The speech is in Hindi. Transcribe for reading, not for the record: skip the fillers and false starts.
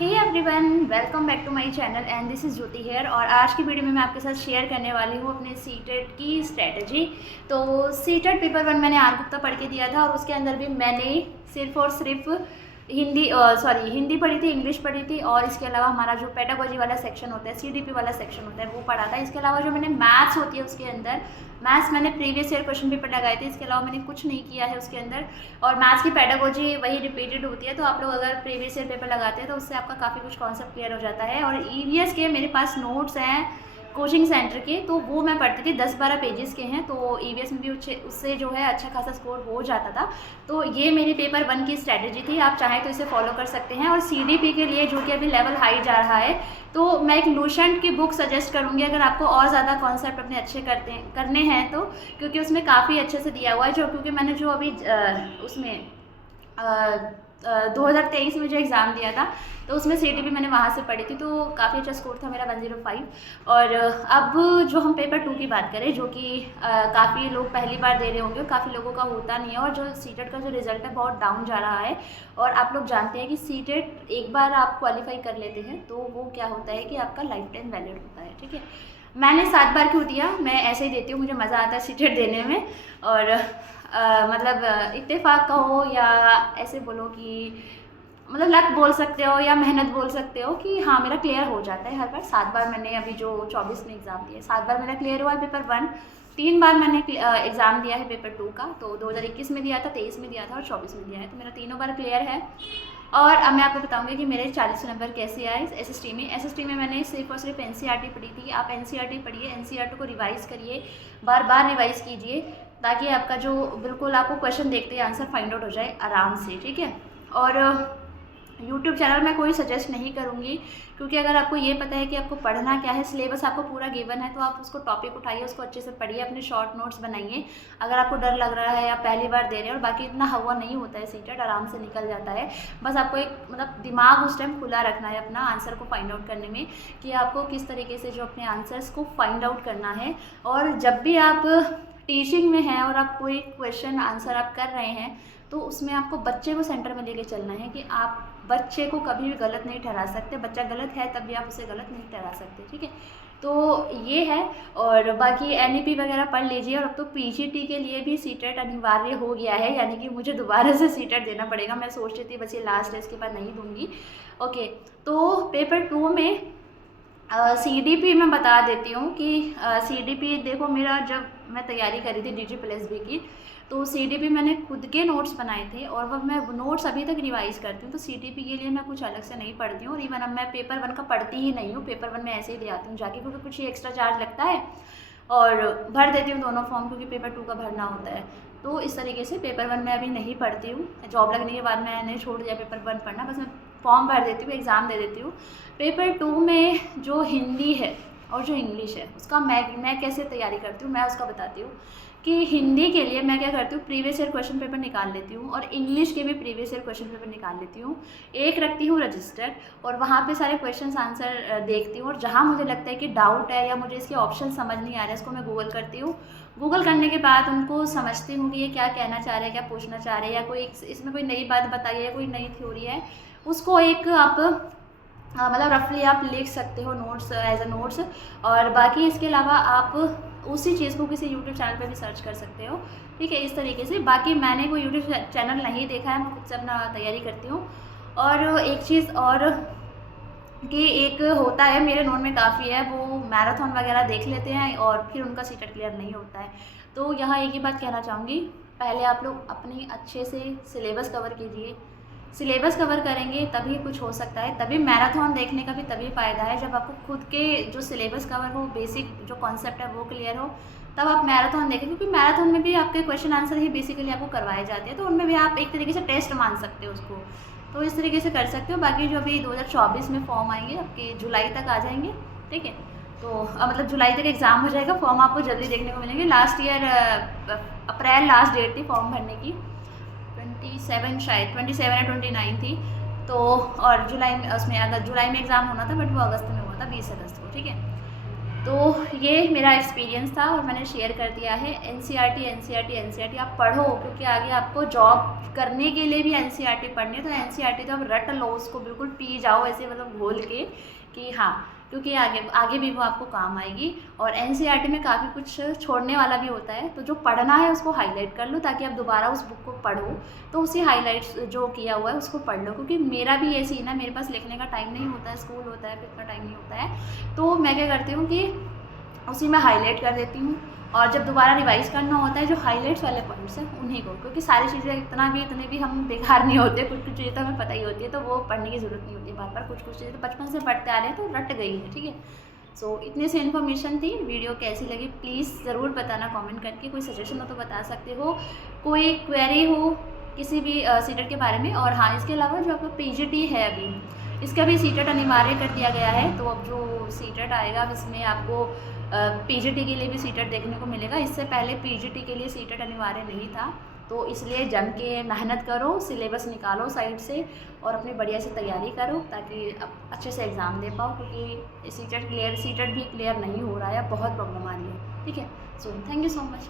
Hey everyone, welcome back to my channel and this is Jyoti here. और आज की वीडियो में मैं आपके साथ शेयर करने वाली हूँ अपने सीटेट की स्ट्रेटजी। तो सीटेट पेपर 1 मैंने आर गुप्ता पढ़ के दिया था और उसके अंदर भी मैंने सिर्फ और सिर्फ हिंदी पढ़ी थी, इंग्लिश पढ़ी थी और इसके अलावा हमारा जो पेडागोजी वाला सेक्शन होता है, सीडीपी वाला सेक्शन होता है वो पढ़ा था। इसके अलावा जो मैंने मैथ्स होती है उसके अंदर मैथ्स मैंने प्रीवियस ईयर क्वेश्चन पेपर लगाए थे। इसके अलावा मैंने कुछ नहीं किया है उसके अंदर। और मैथ्स की पेडागोजी वही रिपीटेड होती है, तो आप लोग अगर प्रीवियस ईयर पेपर लगाते हैं तो उससे आपका काफ़ी कुछ कॉन्सेप्ट क्लियर हो जाता है। और ईवीएस के मेरे पास नोट्स हैं कोचिंग सेंटर के, तो वो मैं पढ़ती थी, 10-12 पेजेस के हैं, तो ईवीएस में भी उससे जो है अच्छा खासा स्कोर हो जाता था। तो ये मेरी पेपर 1 की स्ट्रैटेजी थी, आप चाहें तो इसे फॉलो कर सकते हैं। और सीडीपी के लिए जो कि अभी लेवल हाई जा रहा है, तो मैं एक लूसेंट की बुक सजेस्ट करूँगी अगर आपको और ज़्यादा कॉन्सेप्ट अपने अच्छे करने हैं तो, क्योंकि उसमें काफ़ी अच्छे से दिया हुआ है। क्योंकि मैंने जो अभी उसमें 2023 में जो एग्ज़ाम दिया था तो उसमें सीडीपी मैंने वहाँ से पढ़ी थी, तो काफ़ी अच्छा स्कोर था मेरा 105। और अब जो हम पेपर 2 की बात करें, जो कि काफ़ी लोग पहली बार दे रहे होंगे, काफ़ी लोगों का होता नहीं है, और जो सीटेट का जो रिज़ल्ट है बहुत डाउन जा रहा है। और आप लोग जानते हैं कि सीटेट एक बार आप क्वालिफाई कर लेते हैं तो वो क्या होता है कि आपका लाइफ टाइम वैलिड होता है, ठीक है। मैंने 7 बार क्यों दिया, मैं ऐसे ही देती हूँ, मुझे मज़ा आता है सीटेट देने में। और मतलब इत्तेफाक कहो या ऐसे बोलो कि मतलब लक बोल सकते हो या मेहनत बोल सकते हो कि हाँ मेरा क्लियर हो जाता है हर बार। 7 बार मैंने अभी जो 24 में एग्ज़ाम दिया, 7 बार मेरा क्लियर हुआ है पेपर 1, 3 बार मैंने एग्ज़ाम दिया है पेपर 2 का। तो 2021 में दिया था, 23 में दिया था और 24 में दिया है, तो मेरा तीनों बार क्लियर है। और अब मैं आपको बताऊंगी कि मेरे 40 नंबर कैसे आए एसएसटी में। एसएसटी में मैंने सिर्फ और सिर्फ एनसीईआरटी पढ़ी थी। आप एनसीईआरटी पढ़िए, एनसीईआरटी को रिवाइज़ करिए, बार बार रिवाइज़ कीजिए, ताकि आपका जो बिल्कुल आपको क्वेश्चन देखते ही आंसर फाइंड आउट हो जाए आराम से, ठीक है। और यूट्यूब चैनल मैं कोई सजेस्ट नहीं करूँगी, क्योंकि अगर आपको ये पता है कि आपको पढ़ना क्या है, सिलेबस आपको पूरा गिवन है, तो आप उसको टॉपिक उठाइए, उसको अच्छे से पढ़िए, अपने शॉर्ट नोट्स बनाइए। अगर आपको डर लग रहा है या पहली बार दे रहे हैं, और बाकी इतना हवा नहीं होता है, सीटेट आराम से निकल जाता है। बस आपको एक मतलब दिमाग उस टाइम खुला रखना है अपना आंसर को फाइंड आउट करने में, कि आपको किस तरीके से जो अपने आंसर्स को फाइंड आउट करना है। और जब भी आप टीचिंग में हैं और आप कोई क्वेश्चन आंसर आप कर रहे हैं, तो उसमें आपको बच्चे को सेंटर में लेके चलना है, कि आप बच्चे को कभी भी गलत नहीं ठहरा सकते। बच्चा गलत है तब भी आप उसे गलत नहीं ठहरा सकते, ठीक है। तो ये है। और बाकी एनईपी वगैरह पढ़ लीजिए। और अब तो पीजीटी के लिए भी सीटेट अनिवार्य हो गया है, यानी कि मुझे दोबारा से सीटेट देना पड़ेगा। मैं सोच रही थी बस ये लास्ट है, इसके बाद नहीं दूंगी। ओके, तो पेपर 2 में सीडीपी मैं बता देती हूँ कि सीडीपी देखो, मेरा जब मैं तैयारी करी थी DG+B की, तो सीडीपी मैंने खुद के नोट्स बनाए थे और वह मैं नोट्स अभी तक रिवाइज करती हूँ। तो सीडीपी के लिए मैं कुछ अलग से नहीं पढ़ती हूँ, और इवन अब मैं पेपर 1 का पढ़ती ही नहीं हूँ। पेपर 1 में ऐसे ही दे आती हूँ जाके, क्योंकि कुछ ही एक्स्ट्रा चार्ज लगता है, और भर देती हूँ दोनों फॉर्म, क्योंकि पेपर 2 का भरना होता है। तो इस तरीके से पेपर 1 में अभी नहीं पढ़ती हूँ। जॉब लगने के बाद मैंने छोड़ दिया पेपर 1 पढ़ना, बस मैं फॉर्म भर देती हूँ, एग्ज़ाम दे देती हूँ। पेपर 2 में जो हिंदी है और जो इंग्लिश है, उसका मैं कैसे तैयारी करती हूँ, मैं उसका बताती हूँ। कि हिंदी के लिए मैं क्या करती हूँ, प्रीवियस ईयर क्वेश्चन पेपर निकाल लेती हूँ, और इंग्लिश के भी प्रीवियस ईयर क्वेश्चन पेपर निकाल लेती हूँ। एक रखती हूँ रजिस्टर, और वहाँ पे सारे क्वेश्चन आंसर देखती हूँ, और जहाँ मुझे लगता है कि डाउट है या मुझे इसके ऑप्शन समझ नहीं आ रहे, इसको मैं गूगल करती हूँ। गूगल करने के बाद उनको समझती हूँ कि ये क्या कहना चाह रहे हैं, क्या पूछना चाह रहे हैं, या कोई इसमें कोई नई बात बताई है, कोई नई थ्योरी है, उसको एक आप मतलब रफली आप लिख सकते हो नोट्स, एज अ नोट्स। और बाकी इसके अलावा आप उसी चीज़ को किसी यूट्यूब चैनल पे भी सर्च कर सकते हो, ठीक है, इस तरीके से। बाकी मैंने कोई यूट्यूब चैनल नहीं देखा है, मैं खुद से अपना तैयारी करती हूँ। और एक चीज़ और कि एक होता है मेरे नोन में काफ़ी है, वो मैराथन वगैरह देख लेते हैं और फिर उनका सीटेट क्लियर नहीं होता है। तो यहाँ एक ही बात कहना चाहूँगी, पहले आप लोग अपनी अच्छे से सिलेबस कवर कीजिए। सिलेबस कवर करेंगे तभी कुछ हो सकता है, तभी मैराथन देखने का भी तभी फ़ायदा है, जब आपको खुद के जो सिलेबस कवर हो, बेसिक जो कॉन्सेप्ट है वो क्लियर हो, तब आप मैराथन देखें। क्योंकि मैराथन में भी आपके क्वेश्चन आंसर ही बेसिकली आपको करवाए जाते हैं, तो उनमें भी आप एक तरीके से टेस्ट मान सकते हो उसको, तो इस तरीके से कर सकते हो। बाकी जो अभी 2024 में फॉर्म आएंगे आपके, जुलाई तक आ जाएंगे, ठीक है। तो मतलब जुलाई तक एग्ज़ाम हो जाएगा, फॉर्म आपको जल्दी देखने को मिलेंगे। लास्ट ईयर अप्रैल लास्ट डेट थी फॉर्म भरने की, 27 शायद 27 या 29 थी। तो और जुलाई में, उसमें अगर जुलाई में एग्ज़ाम होना था, बट वो अगस्त में हुआ था, 20 अगस्त को, ठीक है। तो ये मेरा एक्सपीरियंस था और मैंने शेयर कर दिया है। एनसीईआरटी आप पढ़ो, क्योंकि आगे आपको जॉब करने के लिए भी एनसीईआरटी पढ़नी है। तो एनसीईआरटी तो आप रट लो, उसको बिल्कुल पी जाओ ऐसे, मतलब घोल के, कि हाँ, क्योंकि आगे आगे भी वो आपको काम आएगी। और एनसीईआरटी में काफ़ी कुछ छोड़ने वाला भी होता है, तो जो पढ़ना है उसको हाईलाइट कर लो, ताकि आप दोबारा उस बुक को पढ़ो तो उसी हाईलाइट्स जो किया हुआ है उसको पढ़ लो। क्योंकि मेरा भी ये सीन है, मेरे पास लिखने का टाइम नहीं होता है, स्कूल होता है, फिर इतना टाइम नहीं होता है, तो मैं क्या करती हूँ कि उसी में हाईलाइट कर देती हूँ। और जब दोबारा रिवाइज करना होता है, जो हाईलाइट्स वाले पॉइंट्स हैं उन्हीं को, क्योंकि सारी चीज़ें इतने भी हम बेकार नहीं होते, कुछ कुछ चीज़ें तो हमें पता ही होती है, तो वो पढ़ने की ज़रूरत नहीं होती बार बार। कुछ कुछ चीज़ें तो बचपन से पढ़ते आ रहे हैं तो रट गई है, ठीक है। सो इतनी सी इन्फॉर्मेशन थी। वीडियो कैसी लगी प्लीज़ ज़रूर बताना कमेंट करके। कोई सजेशन हो तो बता सकते हो, कोई क्वेरी हो किसी भी सीटेट के बारे में। और हाँ, इसके अलावा जो आपका पीजीटी है अभी, इसका भी सीटेट अनिवार्य कर दिया गया है। तो अब जो सीटेट आएगा इसमें आपको पीजीटी के लिए भी सीटेट देखने को मिलेगा। इससे पहले पीजीटी के लिए सीटेट अनिवार्य नहीं था, तो इसलिए जम के मेहनत करो, सिलेबस निकालो साइड से और अपनी बढ़िया से तैयारी करो, ताकि अब अच्छे से एग्ज़ाम दे पाओ। क्योंकि सीटेट भी क्लियर नहीं हो रहा है, बहुत प्रॉब्लम आ रही है, ठीक है। So thank you so much.